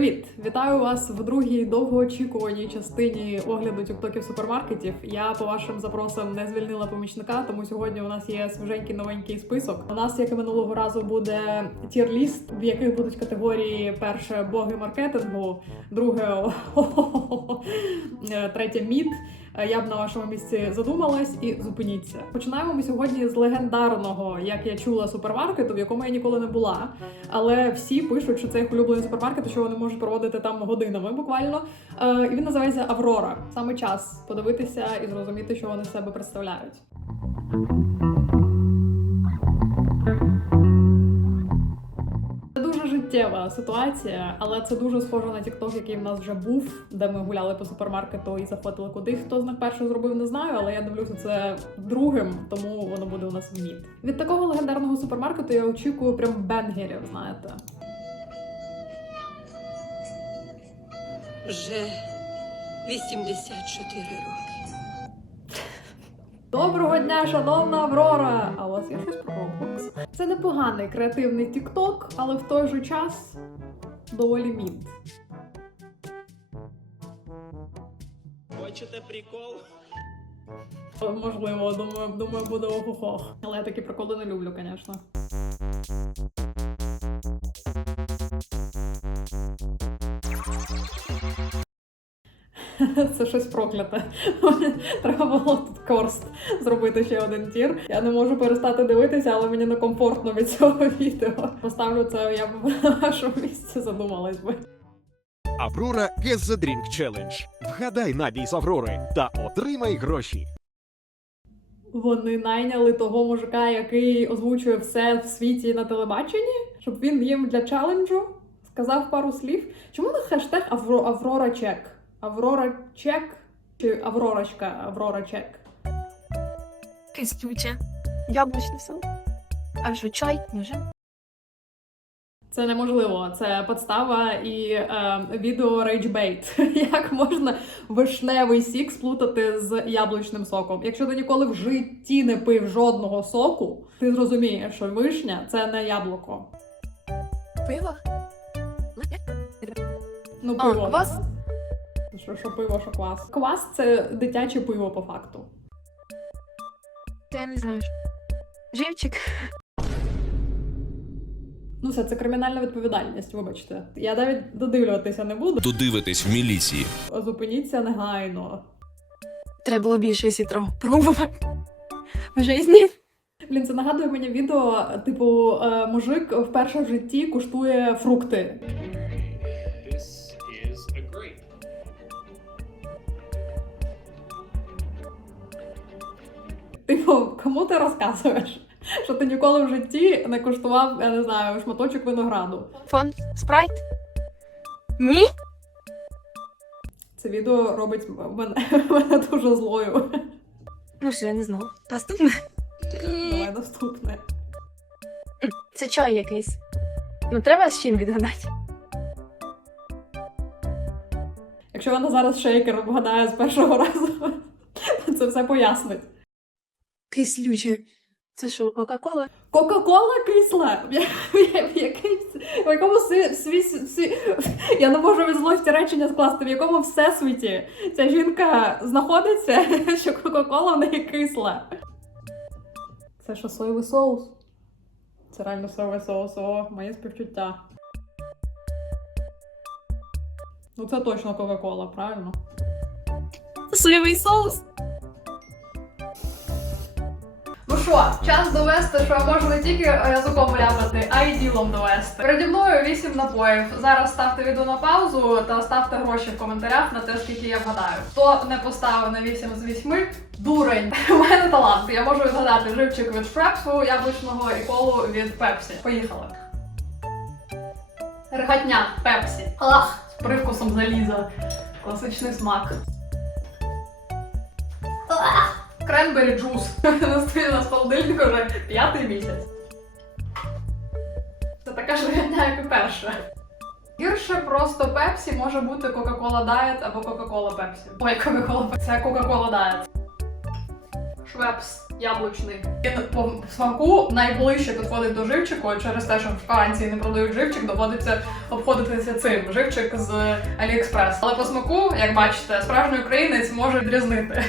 Привіт! Вітаю вас в другій довгоочікуваній частині огляду тіктоків супермаркетів. Я по вашим запросам не звільнила помічника, тому сьогодні у нас є свіженький новенький список. У нас, як і минулого разу, буде тір-ліст, в яких будуть категорії: перше боги маркетингу, друге е, третє мід. Е, Я б на вашому місці задумалась і зупиніться. Починаємо ми сьогодні з легендарного, як я чула, супермаркету, в якому я ніколи не була. Але всі пишуть, що це їх улюблений супермаркет, що вони можуть проводити там годинами буквально. Е, і він називається Аврора. Саме час подивитися і зрозуміти, що вони з себе представляють. Життєва ситуація, але це дуже схоже на TikTok, який в нас вже був, де ми гуляли по супермаркету і заходили куди. Хто з них перший зробив, не знаю, але я дивлюся це другим, тому воно буде у нас в мід. Від такого легендарного супермаркету я очікую прям бенгерів, знаєте. Вже 84 роки. Доброго дня, шановна Аврора! А у вас є щось про Roblox? Це непоганий креативний TikTok, але в той же час доволі мід. Хочете прикол? Можливо, думаю, думаю, буде охохох. Але я такі приколи не люблю, звісно. Це щось прокляте. Треба було тут корст зробити ще один тір. Я не можу перестати дивитися, але мені некомфортно від цього відео. Поставлю це, я б на вашому місці задумалась би. Аврора Guess the Drink Challenge. Вгадай напій з Аврори та отримай гроші. Вони найняли того мужика, який озвучує все в світі на телебаченні, щоб він їм для челенджу сказав пару слів. Чому не хештег Авро, Аврора Чек? Аврора Чек чи Авророчка Аврора Чек? Кистюче. Яблучний сок. А що чай? Може? Це неможливо. Це подстава і е, відео рейджбейт. Як можна вишневий сік сплутати з яблучним соком? Якщо ти ніколи в житті не пив жодного соку, ти зрозумієш, що вишня це не яблуко. Пиво? Ну, А, квас? Що, що пиво, що квас. Квас це дитяче пиво по факту. Я не знаю. Живчик. Ну, все, це кримінальна відповідальність, вибачте. Я навіть додивлюватися не буду. додивитись в міліції. Зупиніться негайно. Треба було більше сітро пробувати. В житті. Блін, це нагадує мені відео, типу, е, мужик вперше в житті куштує фрукти. Типу, кому ти розказуєш? Що ти ніколи в житті не куштував, я не знаю, шматочок винограду. Фон. Спрайт. Ні? Це відео робить мене, мене дуже злою. Ну що, я не знала. Наступне. Давай наступне. Це чай якийсь. Ну треба з чим відгадати. Якщо вона зараз шейкер вгадає з першого разу, то це все пояснить. Кислюче. Це що, Кока-Кола? Кока-кола кисла? В якому сві- я не можу від злості речення скласти, в якому всесвіті ця жінка знаходиться, що Кока-кола в неї кисла. Це що соєвий соус? Це реально соєвий соус, о, моє співчуття. Ну це точно Кока-кола, правильно? Соєвий соус. Що, час довести, що я можу не тільки язиком ляпати, а й ділом довести. Переді мною 8 напоїв. Зараз ставте відео на паузу та ставте гроші в коментарях на те, скільки я вгадаю. Хто не поставив на 8 з 8, дурень. У мене талант. Я можу відгадати живчик від Шрепсу, яблучного і колу від Пепсі. Поїхали. Регатня Пепсі. Ах, з привкусом заліза. Класичний смак. Кренбері джус. Вона на холодильнику вже п'ятий місяць. Це така ж регатня, як і перша. Гірше просто Пепсі може бути Coca-Cola Diet або Coca-Cola Pepsi. Ой, Coca-Cola Pepsi. Це Coca-Cola Diet. Швепс. яблучний. Він по смаку найближче підходить до живчику, через те, що в Франції не продають живчик, доводиться обходитися цим живчик з Аліекспрес. Але по смаку, як бачите, справжній українець може відрізнити.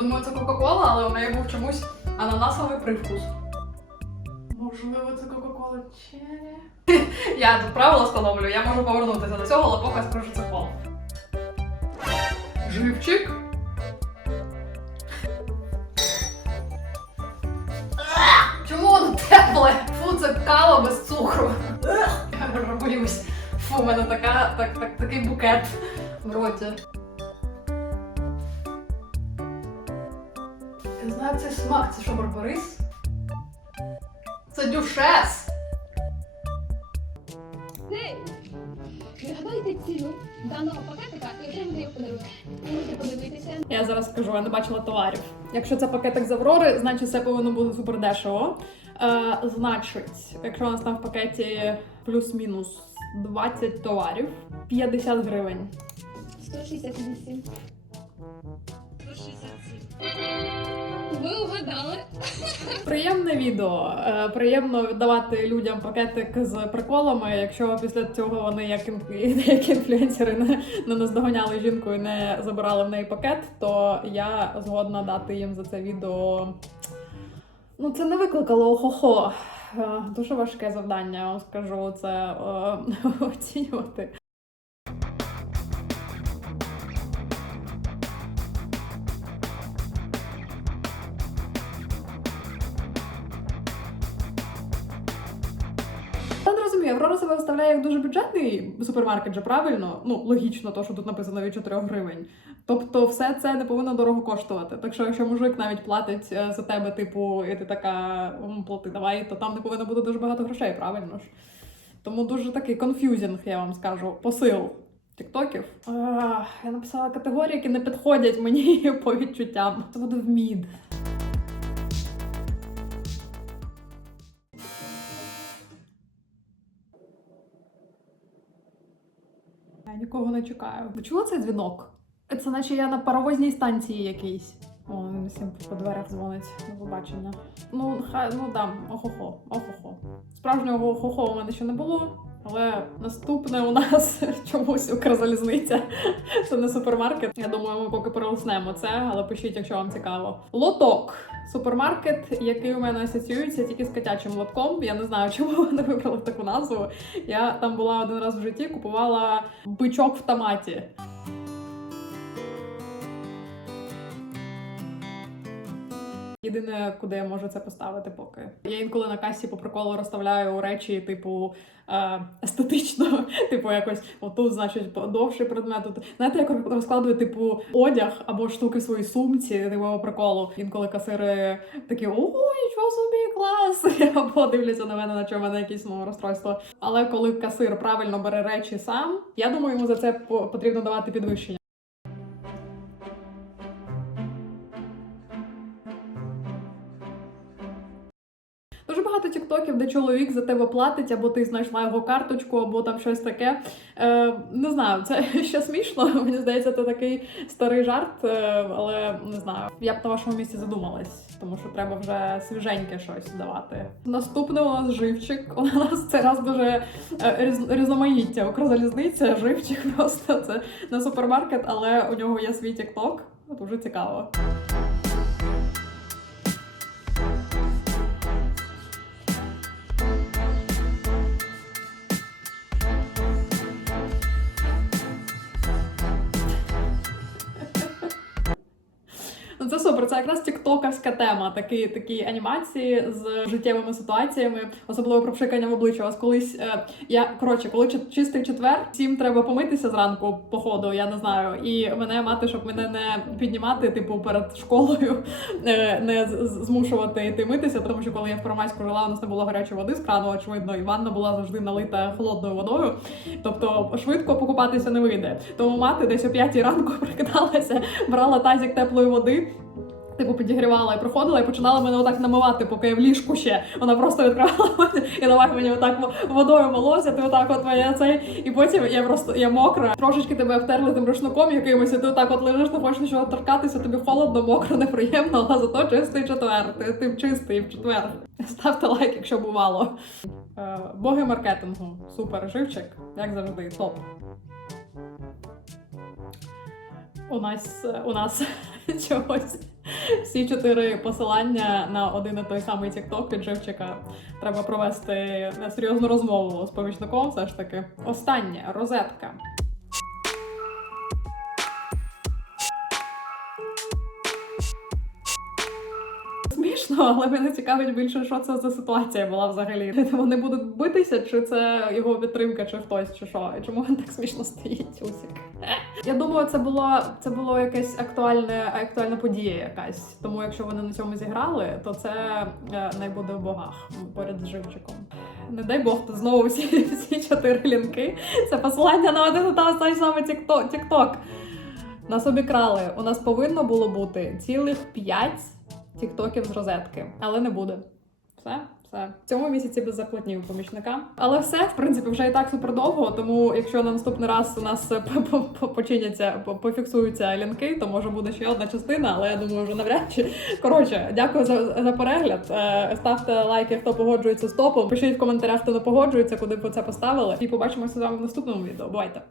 Думаю, це Кока-Кола, але у неї був чомусь ананасовий привкус. Можливо, це Кока-Кола Черрі? Я тут правила встановлю, я можу повернутися до цього, але поки скажу це коло. Живчик. Чому воно тепле? Фу, це кава без цукру. Я боюсь. Фу, у мене така, так, так, такий букет в роті. Цей смак, це що, барбарис? Це дюшес. Гей! Відгадайте ціну даного пакетика і отримайте його подарунок. Можете подивитися Я зараз скажу, я не бачила товарів. Якщо це пакетик з Аврори, значить це повинно бути супер дешево. Е, значить, якщо у нас там в пакеті плюс-мінус 20 товарів, 50 гривень. 168. 167. Ви угадали. Приємне відео. Е, приємно віддавати людям пакетик з приколами. Якщо після цього вони, як як інфлюенсери, не, не наздоганяли жінку і не забирали в неї пакет, то я згодна дати їм за це відео. Ну, це не викликало охо-хо. Е, Дуже важке завдання, я вам скажу це е, оцінювати. Аврора себе виставляє як дуже бюджетний супермаркет, же правильно? Ну, логічно, то, що тут написано від 4 гривень. Тобто, все це не повинно дорого коштувати. Так що, якщо мужик навіть платить е, за тебе, типу, і ти така плати, давай, то там не повинно бути дуже багато грошей, правильно ж? Тому дуже такий конф'юзінг, я вам скажу, посил тіктоків. Я написала категорії, які не підходять мені по відчуттям. Це буде в мід. Нікого не чекаю. Ви чули цей дзвінок? Це наче я на паровозній станції якийсь. О, він всім по дверях дзвонить до побачення. Ну, хай, ну дам, охохо, охохо. Справжнього охохо у мене ще не було. Але наступне у нас чомусь Укрзалізниця. Це не супермаркет. Я думаю, ми поки перелиснемо це, але пишіть, якщо вам цікаво. Лоток. Супермаркет, який у мене асоціюється тільки з котячим лотком. Я не знаю, чому вони вибрали таку назву. Я там була один раз в житті, купувала бичок в томаті. Єдине, куди я можу це поставити поки. Я інколи на касі по приколу розставляю речі, типу, е, естетично, типу, якось отут, значить, довший предмет. Тут знаєте, як розкладую, типу, одяг або штуки в своїй сумці, типу, приколу. Інколи касири такі о, нічого собі, клас! Або дивляться на мене, на чому в мене якісь ну, розстройство. Але коли касир правильно бере речі сам, я думаю, йому за це потрібно давати підвищення. Де чоловік за тебе платить, або ти знайшла його карточку, або там щось таке. Е, не знаю, це ще смішно. Мені здається, це такий старий жарт, е, але не знаю. Я б на вашому місці задумалась, тому що треба вже свіженьке щось давати. Наступне у нас живчик. У нас це раз дуже е, різноманіття. Укрзалізниця, живчик просто це не супермаркет, але у нього є свій тікток. Дуже цікаво. Це якраз тіктоківська тема. Такі такі анімації з життєвими ситуаціями, особливо про пшикання в обличчя. Вас колись е, я коротше, коли чи- чистий четвер, всім треба помитися зранку по ходу, я не знаю. І мене мати, щоб мене не піднімати, типу, перед школою, е, не змушувати йти митися, тому що коли я в Первомайську жила, у нас не було гарячої води з крану, очевидно, і ванна була завжди налита холодною водою. Тобто швидко покупатися не вийде. Тому мати десь о п'ятій ранку прикидалася, брала тазик теплої води. Типу підігрівала і проходила, і починала мене отак намивати, поки я в ліжку ще. Вона просто відкривала мене і давай мені отак водою молозити, отак от моє цей. І потім я просто я мокра. Трошечки тебе втерли тим рушником якимось, і ти отак от лежиш, не хочеш нічого торкатися, тобі холодно, мокро, неприємно, але зато чистий четвер. Ти, ти чистий в четвер. Ставте лайк, якщо бувало. Е, боги маркетингу. Супер, живчик, як завжди, топ. У нас у нас чогось всі чотири посилання на один і той самий TikTok від живчика. Треба провести серйозну розмову з помічником. Все ж таки. Останнє розетка. Смішно, але мене цікавить більше, що це за ситуація була взагалі. Вони будуть битися, чи це його підтримка, чи хтось, чи що. І чому він так смішно стоїть? Усік. Я думаю, це було це було якась актуальне, актуальна подія якась. Тому якщо вони на цьому зіграли, то це е, не буде в богах поряд з живчиком. Не дай Бог, то знову всі, всі чотири лінки. Це посилання на один і той самий. TikTok. Нас обікрали. У нас повинно було бути цілих п'ять тіктоків з розетки, але не буде. Все, все. В цьому місяці без зарплатні у помічника. Але все, в принципі, вже і так супер довго. Тому якщо на наступний раз у нас по- по- по- починяться, пофіксуються лінки, то може буде ще одна частина, але я думаю, вже навряд чи. Коротше, дякую за, за перегляд. Е, Ставте лайки, хто погоджується з топом. Пишіть в коментарях, хто не погоджується, куди б це поставили. І побачимося з вами в наступному відео. Бувайте!